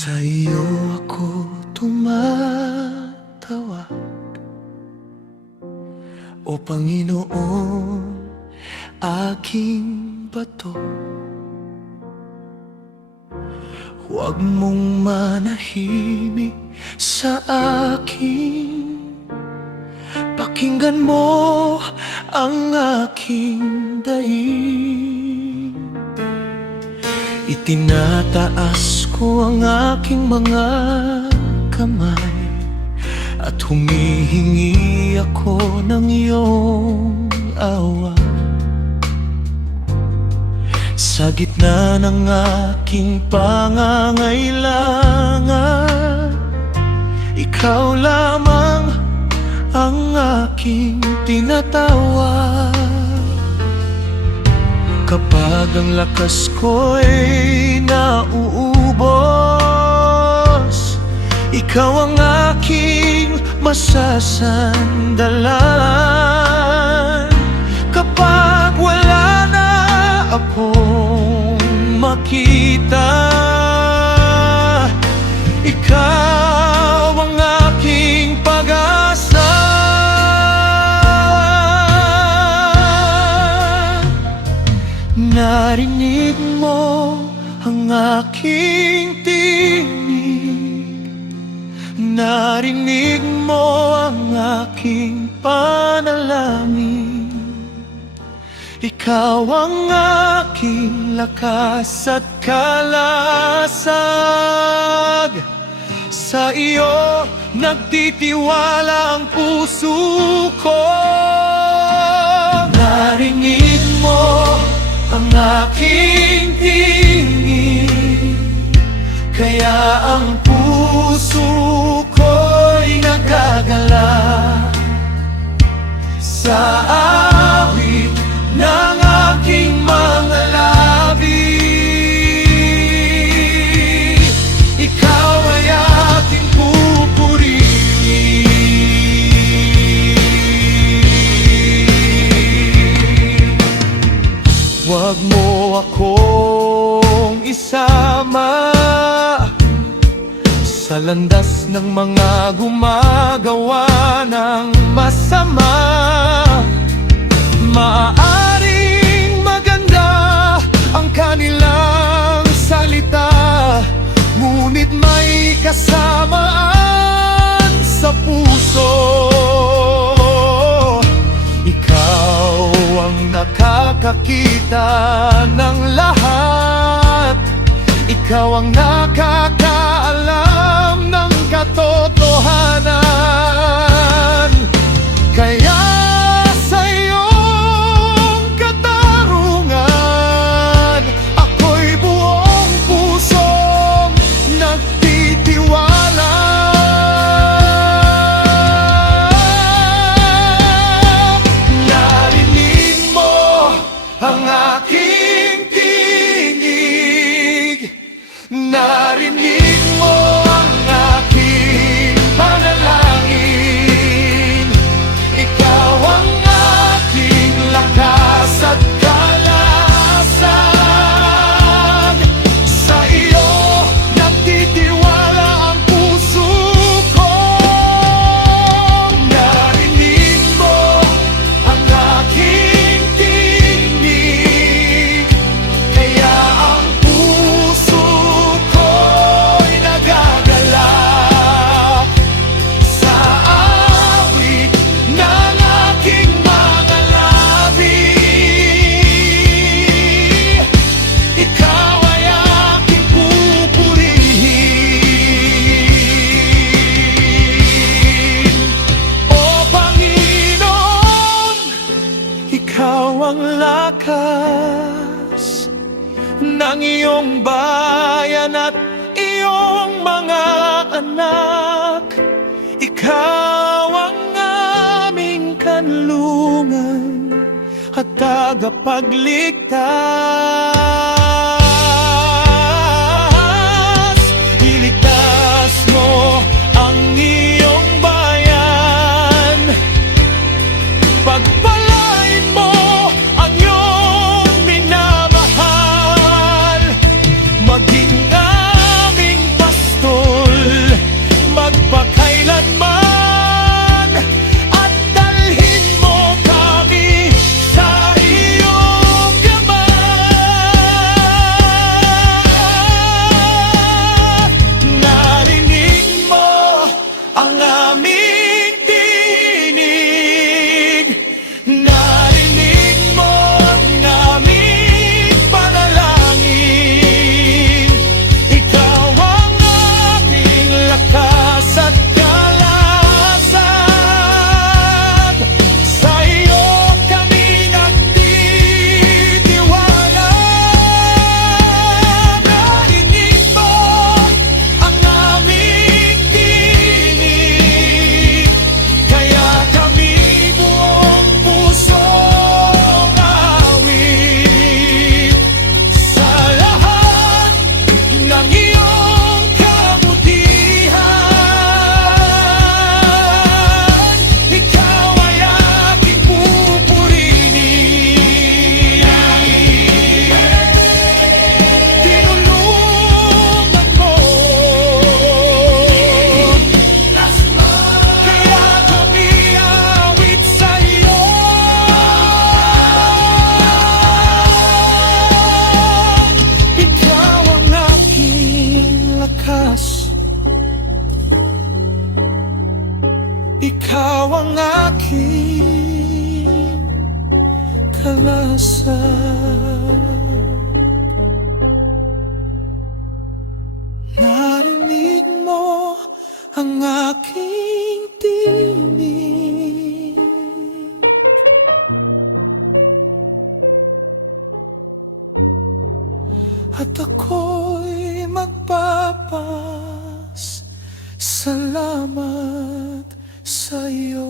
Sa iyo ako tumatawag, O Panginoon, aking bato. Huwag mong manahimik sa akin, pakinggan mo ang aking daig. Itinataas ko ang aking mga kamay at humihingi ako ng iyong awa. Sa gitna ng aking pangangailangan, ikaw lamang ang aking tinatawag. Kapag ang lakas ko'y nauubos, ikaw ang aking masasandalan. Kapag wala na akong makita, ikaw ang aking pag-asa. Narinig mo ang aking tinig, narinig mo ang aking panalangin. Ikaw ang aking lakas at kalasag. Sa iyo nagtitiwala ang puso ko. Narinig mo ang aking tingin, kaya ang puso ko'y nagagala sa awit ng aking mga labi. Ikaw ay aking pupurihin. Huwag mo akong isama sa landas ng mga gumagawa ng masama. Maaaring maganda ang kanilang salita, ngunit may kasamaan sa puso. Ikaw ang nakakakita ng lahat, ikaw ang nakakaalam ng katotohanan. Kaya sa iyong katarungan, ako'y buong pusong nagtitiwala. Narinig mo ang aking tinig, narinig mo ang aking panalangin. Ikaw ang aking lakas at kalasag. Sa iyo nagtitiwala ang puso ko. Narinig mo ang aking tinig, kaya ang puso ko'y nagagala sa awit ng aking mga labi. Ikaw ay aking pupurihin. O Panginoon, ikaw ang lakas ng iyong bayan at iyong mga anak. Ikaw ang aming kanlungan at tagapagligtas. Iligtas mo ang iyong bayan, pagpalain mo ang iyong minamahal, maging aming pastor. ikaw ang aking kalasan. Narinig mo ang aking tinig, at ako'y magpapasalamat sa'yo.